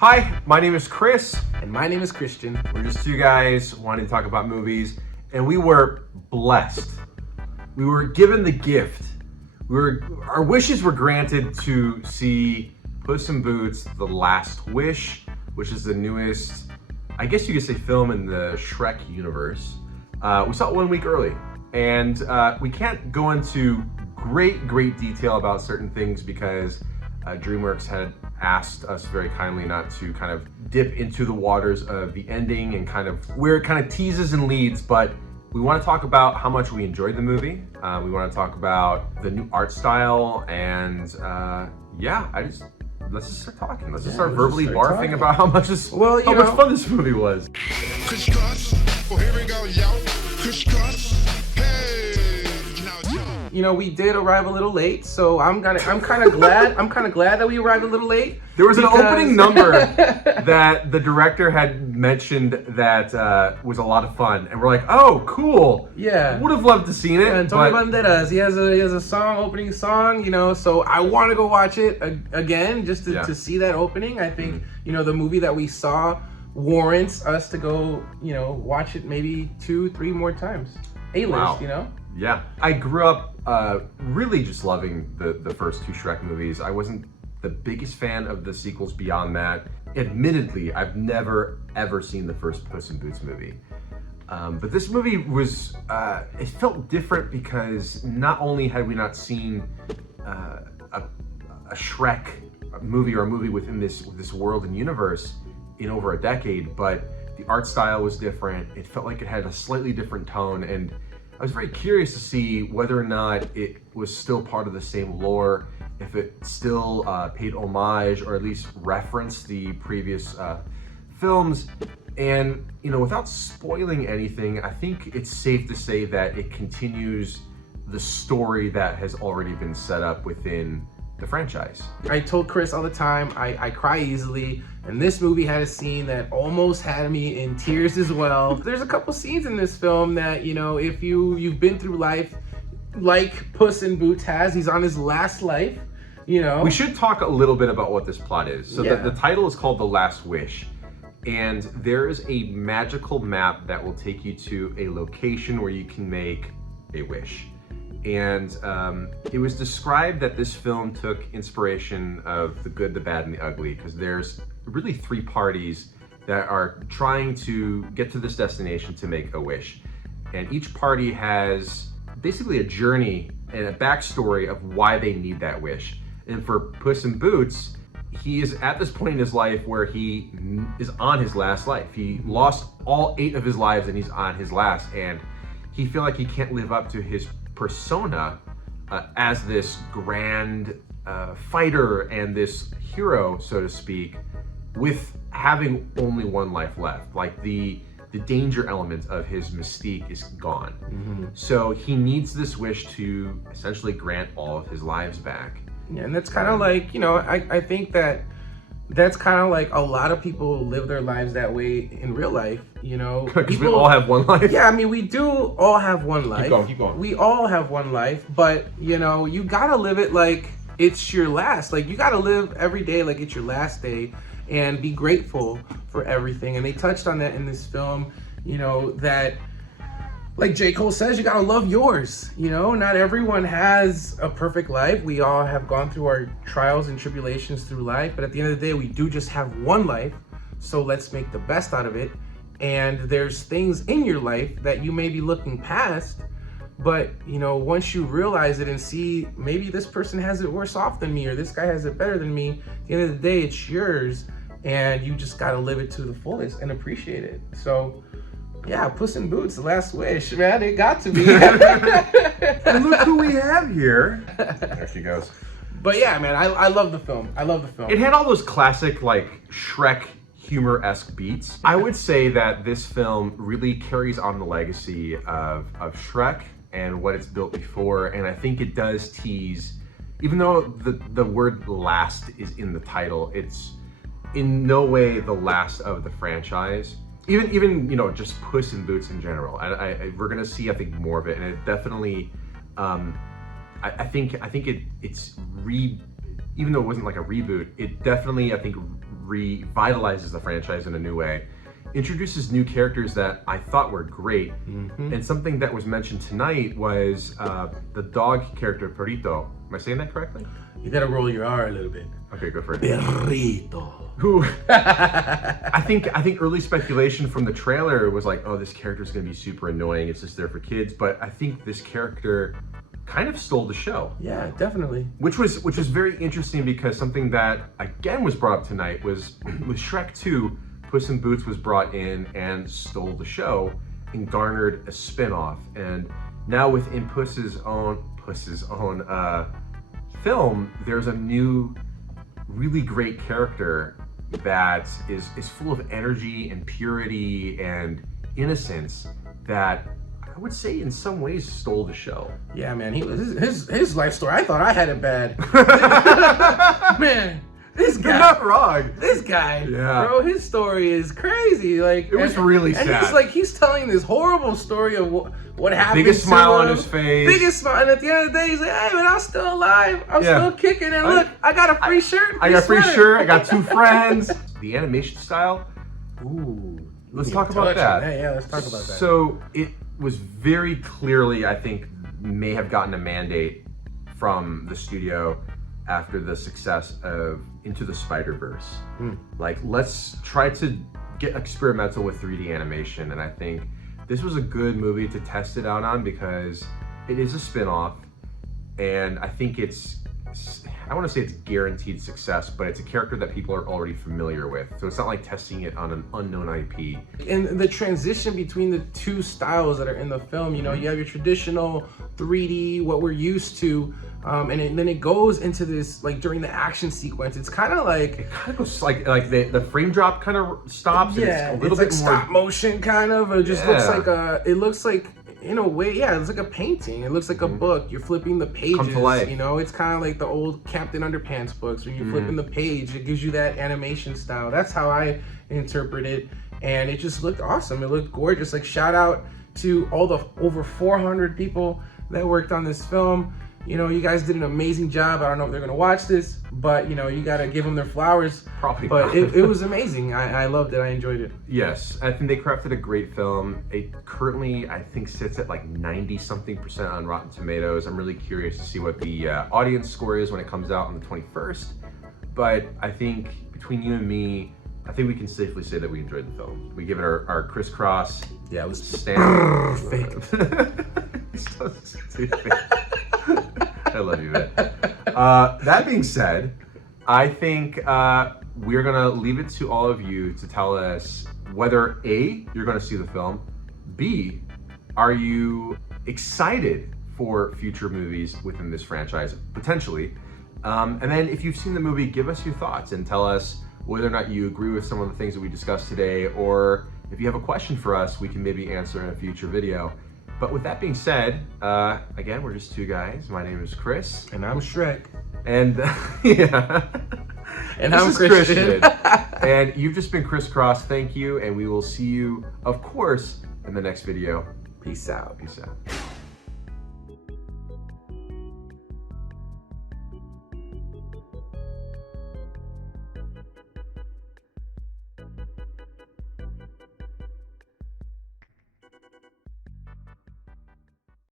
Hi, my name is Chris. And my name is Christian. We're just two guys wanting to talk about movies, and we were blessed. We were given the gift. Our wishes were granted to see Puss in Boots: The Last Wish, which is the newest, I guess you could say, film in the Shrek universe. We saw it 1 week early, and we can't go into great detail about certain things because Dreamworks had asked us very kindly not to kind of dip into the waters of the ending and kind of where it kind of teases and leads, but we want to talk about how much we enjoyed the movie. We want to talk about the new art style, and let's just start talking. Let's just start verbally barfing about how much fun this movie was. Crisscross. Oh, here we go, yo. Crisscross. Hey. You know, we did arrive a little late, so I'm kind of glad that we arrived a little late. There was an opening number that the director had mentioned that was a lot of fun, and we're like, oh, cool. Yeah. Would have loved to seen it. And Tony Banderas, he has a opening song, you know, so I want to go watch it again just to see that opening. I think, you know, the movie that we saw warrants us to go, you know, watch it maybe 2-3 more times. A-list, Wow. You know? Yeah. I grew up really just loving the first two Shrek movies. I wasn't the biggest fan of the sequels beyond that. Admittedly, I've never ever seen the first Puss in Boots movie. But this movie was, it felt different because not only had we not seen a Shrek movie or a movie within this world and universe in over a decade, but the art style was different. It felt like it had a slightly different tone, and I was very curious to see whether or not it was still part of the same lore, if it still paid homage or at least referenced the previous films. And, you know, without spoiling anything, I think it's safe to say that it continues the story that has already been set up within the franchise. I told Chris all the time, I cry easily, and this movie had a scene that almost had me in tears as well. There's a couple scenes in this film that, you know, if you've been through life like Puss in Boots has, he's on his last life, you know. We should talk a little bit about what this plot is. So the title is called The Last Wish, and there is a magical map that will take you to a location where you can make a wish. And it was described that this film took inspiration of the good, the bad, and the ugly, because there's really 3 parties that are trying to get to this destination to make a wish. And each party has basically a journey and a backstory of why they need that wish. And for Puss in Boots, he is at this point in his life where he is on his last life. He lost all 8 of his lives and he's on his last. And he feels like he can't live up to his persona as this grand fighter and this hero, so to speak, with having only 1 life left. Like the danger element of his mystique is gone. Mm-hmm. So he needs this wish to essentially grant all of his lives back. Yeah, and that's kind of like, you know, I think that's kind of like a lot of people live their lives that way in real life, you know. Because we all have 1 life. Yeah, I mean, we do all have 1 life. Keep going. We all have 1 life, but, you know, you gotta live it like it's your last. Like, you gotta live every day like it's your last day and be grateful for everything. And they touched on that in this film, you know, that, like J. Cole says, you gotta love yours. You know, not everyone has a perfect life. We all have gone through our trials and tribulations through life, but at the end of the day, we do just have 1 life. So let's make the best out of it. And there's things in your life that you may be looking past, but, you know, once you realize it and see maybe this person has it worse off than me, or this guy has it better than me, at the end of the day, it's yours, and you just gotta live it to the fullest and appreciate it. So, yeah, Puss in Boots, The Last Wish, man, it got to be. And look who we have here. There she goes. But yeah, man, I love the film. I love the film. It had all those classic, like, Shrek humor-esque beats. I would say that this film really carries on the legacy of Shrek and what it's built before, and I think it does tease, even though the word last is in the title, it's in no way the last of the franchise. Even you know, just Puss in Boots in general. We're gonna see, I think, more of it, and it definitely, I think it's even though it wasn't like a reboot, it definitely, I think, revitalizes the franchise in a new way, introduces new characters that I thought were great. And something that was mentioned tonight was the dog character, Perrito. Am I saying that correctly? You gotta roll your R a little bit. Okay, go for it. Perrito. Who I think early speculation from the trailer was like, oh, this character's gonna be super annoying. It's just there for kids. But I think this character kind of stole the show. Yeah, definitely. Which was very interesting, because something that again was brought up tonight was with Shrek 2, Puss in Boots was brought in and stole the show and garnered a spinoff. And now within Puss's own film, there's a new, really great character that is full of energy and purity and innocence that I would say in some ways stole the show. Yeah, man, his life story, I thought I had it bad. Man, this guy. You're not wrong. This guy, yeah, bro, his story is crazy. Like, it was really sad. And he's telling this horrible story of what happened. Biggest smile on his face. Biggest smile, and at the end of the day, he's like, "Hey, man, I'm still alive. I'm still kicking. And look, I got a free shirt. I got a free shirt. I got 2 friends." The animation style. Ooh, let's talk about that. Yeah, let's talk about that. So it was very clearly, I think, may have gotten a mandate from the studio after the success of Into the Spider-Verse. Like, let's try to get experimental with 3D animation, and I think this was a good movie to test it out on, because it is a spin-off, and I think I want to say it's guaranteed success, but it's a character that people are already familiar with. So it's not like testing it on an unknown IP. And the transition between the two styles that are in the film, you know, you have your traditional 3D, what we're used to, and then it goes into this, like, during the action sequence, it's kind of like... It kind of goes like the frame drop kind of stops. Yeah, and it's a little bit like more... stop motion kind of. It just looks like in a way, yeah, it's like a painting. It looks like a book. You're flipping the pages. Come to life. You know, it's kind of like the old Captain Underpants books. When you're flipping the page, it gives you that animation style. That's how I interpret it, and it just looked awesome. It looked gorgeous. Like, shout out to all the over 400 people that worked on this film. You know, you guys did an amazing job. I don't know if they're gonna watch this, but you know, you gotta give them their flowers. Probably. But it was amazing. I loved it. I enjoyed it. Yes, I think they crafted a great film. It currently, I think, sits at like 90-something% on Rotten Tomatoes. I'm really curious to see what the audience score is when it comes out on the 21st. But I think between you and me, I think we can safely say that we enjoyed the film. We give it our crisscross. Yeah, it was perfect. I love you, man. That being said, I think we're gonna leave it to all of you to tell us whether A, you're gonna see the film, B, are you excited for future movies within this franchise, potentially, and then if you've seen the movie, give us your thoughts and tell us whether or not you agree with some of the things that we discussed today, or if you have a question for us, we can maybe answer in a future video. But with that being said, again, we're just two guys. My name is Chris. And I'm Shrek. And yeah. And I'm Christian. And you've just been ChrisCross. Thank you. And we will see you, of course, in the next video. Peace out. Peace out.